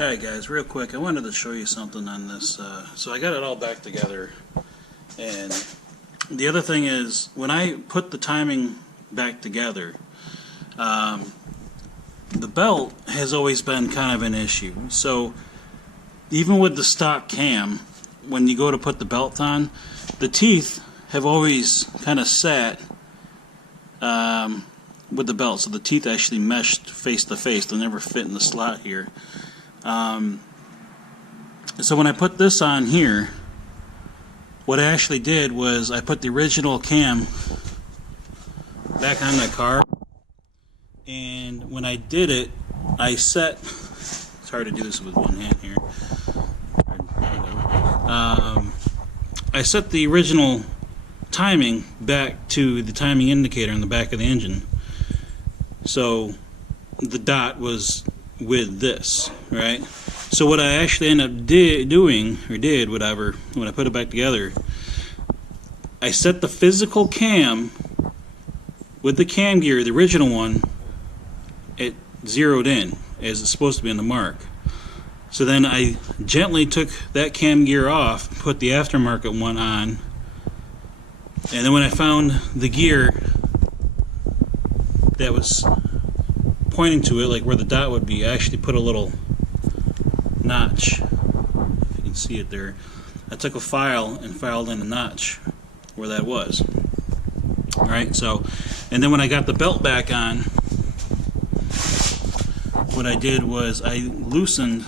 Alright guys, real quick, I wanted to show you something on this. So I got it all back together, and the other thing is, when I put the timing back together, the belt has always been kind of an issue. So even with the stock cam, when you go to put the belt on, the teeth have always kind of sat with the belt, so the teeth actually meshed face to face. They'll never fit in the slot here. So when I put this on here, what I actually did was I put the original cam back on the car, and when I did it, I set, it's hard to do this with one hand here, I set the original timing back to the timing indicator on the back of the engine, so the dot was with this, right? So what I actually ended up doing, whatever, when I put it back together, I set the physical cam with the cam gear, the original one, it zeroed in as it's supposed to be on the mark. So then I gently took that cam gear off, put the aftermarket one on, and then when I found the gear that was pointing to it, like where the dot would be, I actually put a little notch, if you can see it there. I took a file and filed in a notch where that was. Alright, so, and then when I got the belt back on, what I did was I loosened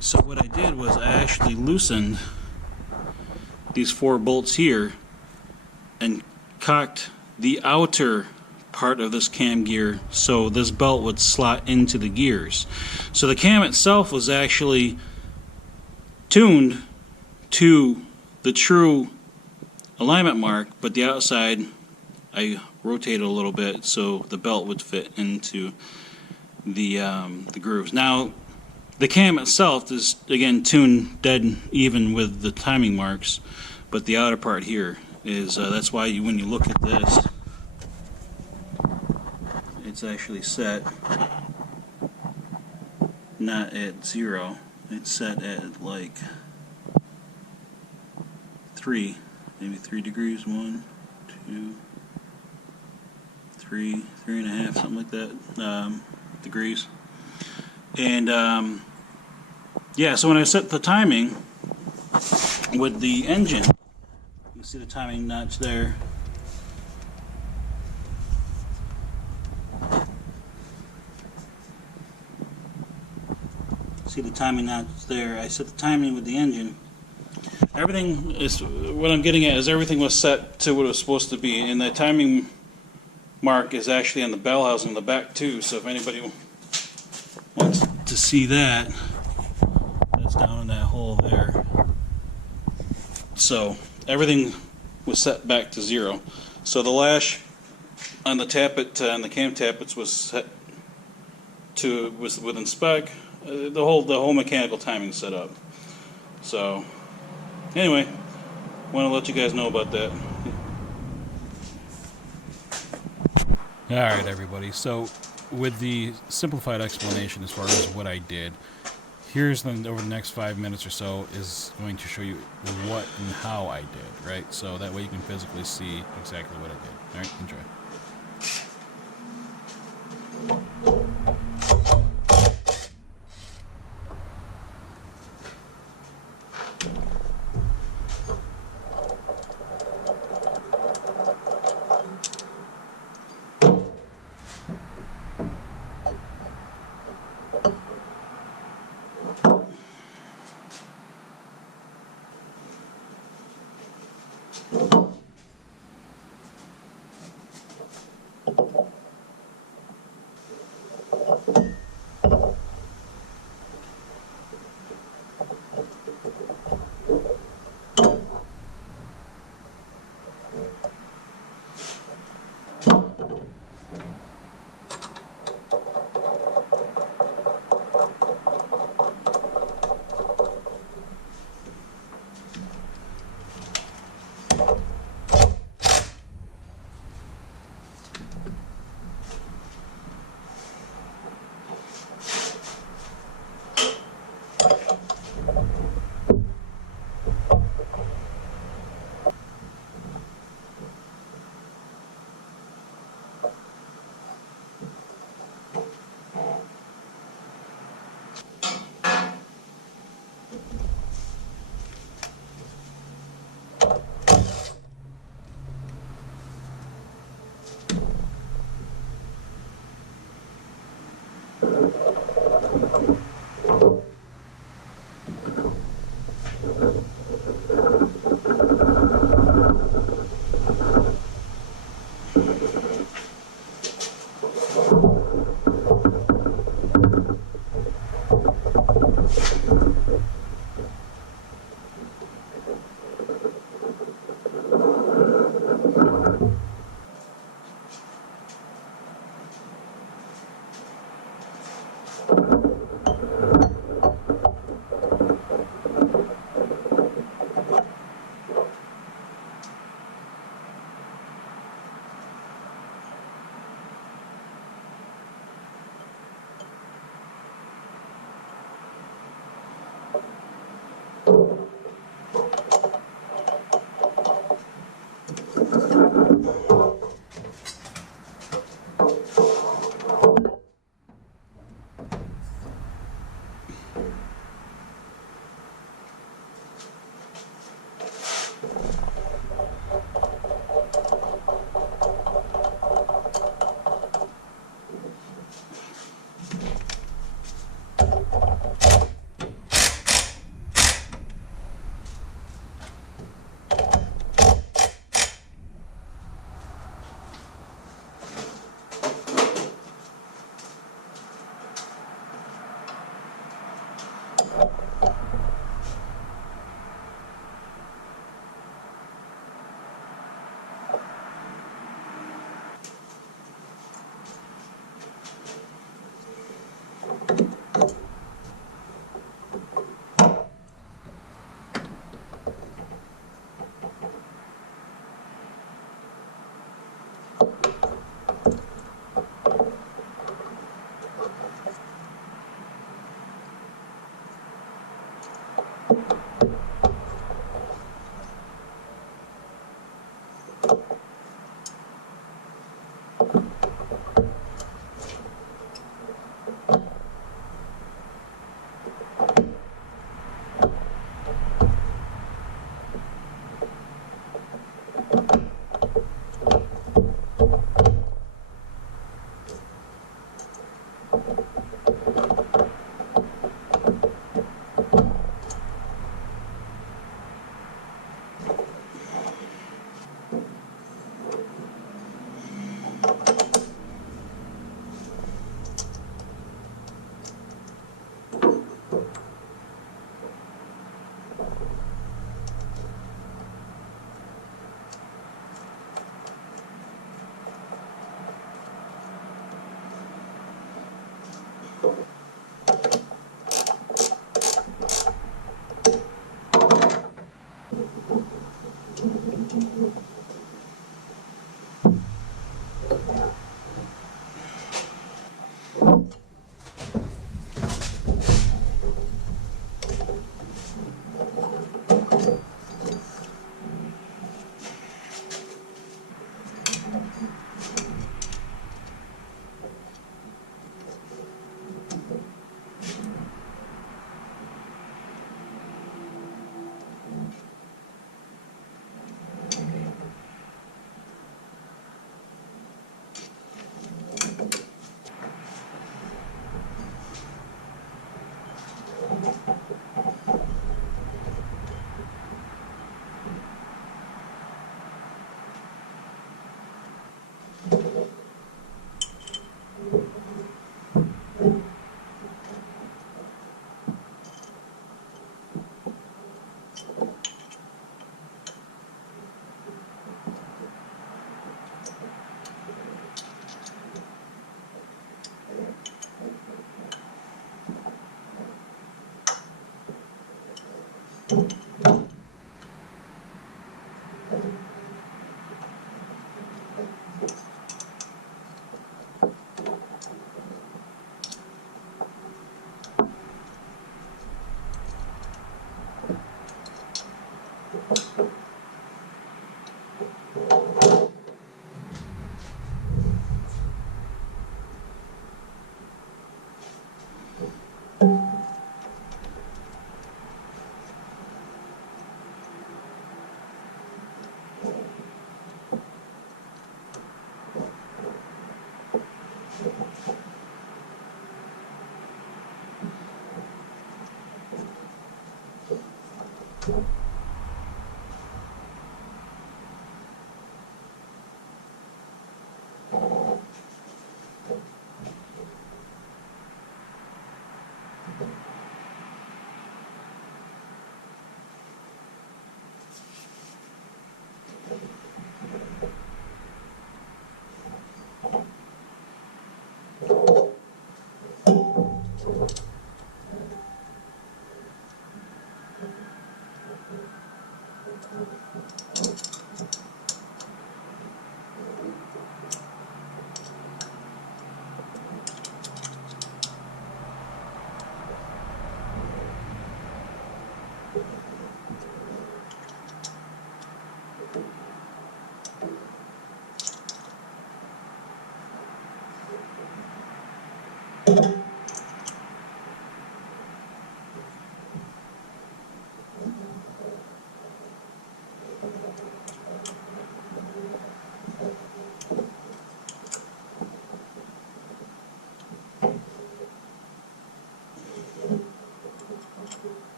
So what I did was I actually loosened these 4 bolts here and cocked the outer part of this cam gear so this belt would slot into the gears. So the cam itself was actually tuned to the true alignment mark, but the outside I rotated a little bit so the belt would fit into the grooves. Now the cam itself is, again, tuned dead even with the timing marks, but the outer part here is, that's why when you look at this, it's actually set not at 0, it's set at like 3, maybe 3 degrees, 1, 2, 3, 3.5, something like that, degrees. And yeah, so when I set the timing with the engine, you can see the timing notch there. See the timing notch there. I set the timing with the engine. Everything is, what I'm getting at is everything was set to what it was supposed to be, and the timing mark is actually on the bell housing in the back too, so if anybody wants to see that, that's down in that hole there. So everything was set back to 0. So the lash on the tappet, on the cam tappets, was set to within spec. The whole mechanical timing set up. So anyway, want to let you guys know about that. All right, everybody. So with the simplified explanation as far as what I did, here's over the next 5 minutes or so is going to show you what and how I did, right? So that way you can physically see exactly what I did. All right, enjoy.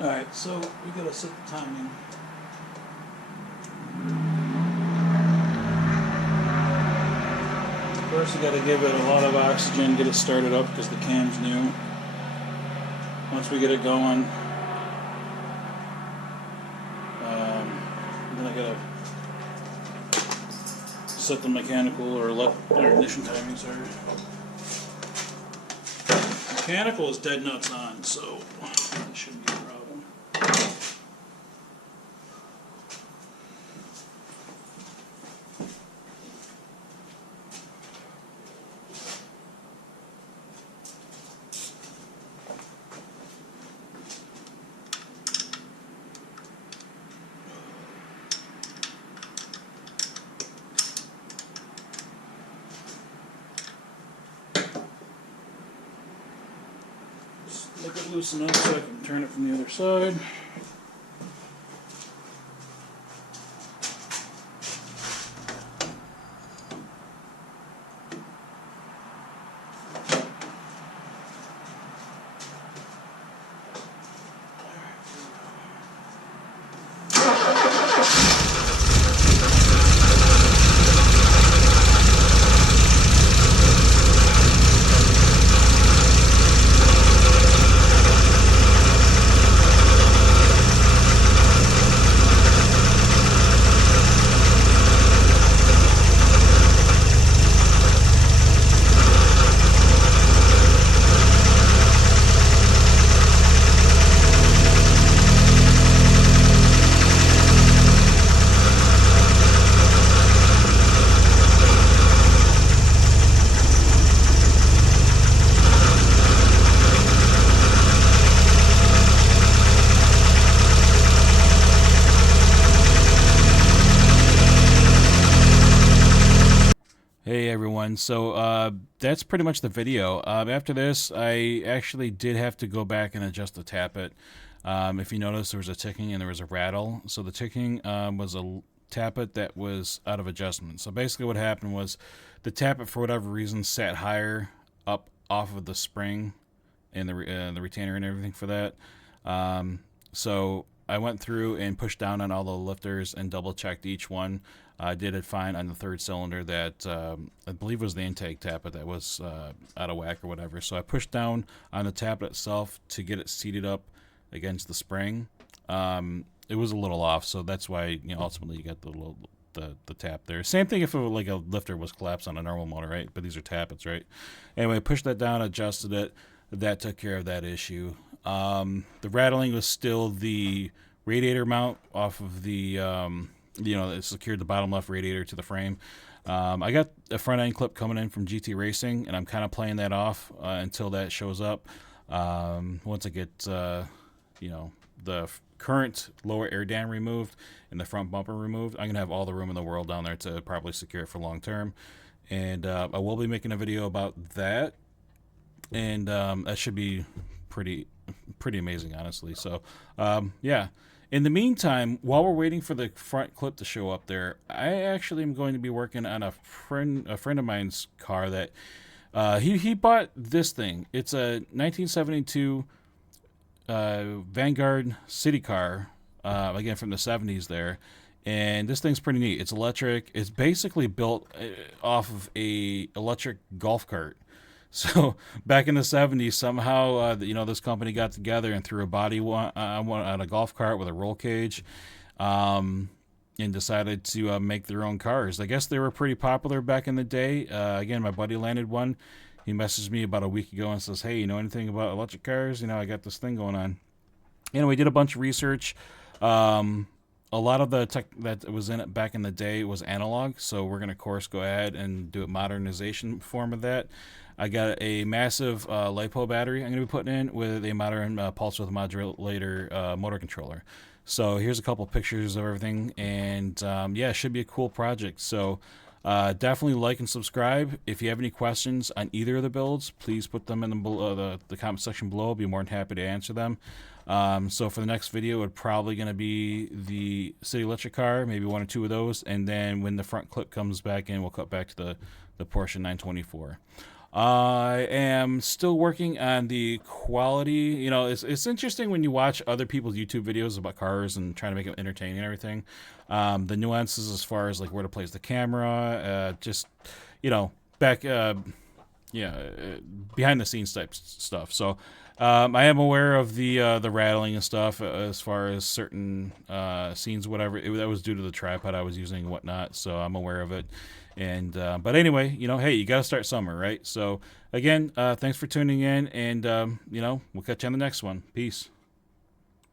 Alright, so we gotta set the timing. First we gotta give it a lot of oxygen, get it started up because the cam's new. Once we get it going, then I gotta set the mechanical or ignition timing, sorry. Mechanical is dead nuts on, so that shouldn't be a problem. Make it loosen up so I can turn it from the other side. Hey everyone, so that's pretty much the video. After this, I actually did have to go back and adjust the tappet. If you notice, there was a ticking and there was a rattle. So the ticking was a tappet that was out of adjustment. So basically what happened was the tappet, for whatever reason, sat higher up off of the spring and the retainer and everything for that. So I went through and pushed down on all the lifters and double checked each one. I did it fine on the third cylinder that I believe was the intake tappet that was out of whack or whatever. So I pushed down on the tappet itself to get it seated up against the spring. It was a little off, so that's why ultimately you got the tap there. Same thing if it was like a lifter was collapsed on a normal motor, right? But these are tappets, right? Anyway, I pushed that down, adjusted it. That took care of that issue. The rattling was still the radiator mount off of the it secured the bottom left radiator to the frame. I got a front end clip coming in from GT Racing, and I'm kind of playing that off until that shows up. Once I get the current lower air dam removed and the front bumper removed, I'm gonna have all the room in the world down there to properly secure it for long term. And I will be making a video about that, and that should be pretty amazing, honestly. So yeah. In the meantime, while we're waiting for the front clip to show up there, I actually am going to be working on a friend of mine's car that he bought this thing. It's a 1972 Vanguard city car, again from the 70s there, and this thing's pretty neat. It's electric. It's basically built off of a electric golf cart. So back in the 70s, somehow, this company got together and threw a body on a golf cart with a roll cage, and decided to make their own cars. I guess they were pretty popular back in the day. Again, my buddy landed one. He messaged me about a week ago and says, "Hey, you know anything about electric cars? I got this thing going on." we did a bunch of research. A lot of the tech that was in it back in the day was analog, so we're going to, of course, go ahead and do a modernization form of that. I got a massive LiPo battery I'm going to be putting in with a modern pulse width modulator motor controller. So here's a couple pictures of everything, and yeah, it should be a cool project. So definitely like and subscribe. If you have any questions on either of the builds, please put them in the comment section below. I'll be more than happy to answer them. So for the next video, it's probably going to be the city electric car, maybe one or two of those, and then when the front clip comes back in, we'll cut back to the Porsche 924. I am still working on the quality. You know, it's interesting when you watch other people's YouTube videos about cars and trying to make them entertaining and everything. The nuances as far as like where to place the camera, just, you know, back, behind the scenes type stuff. So I am aware of the rattling and stuff as far as certain scenes, whatever. That was due to the tripod I was using and whatnot, so I'm aware of it. And but anyway, you know, hey, you got to start somewhere, right? So again, thanks for tuning in, and you know, we'll catch you on the next one. Peace.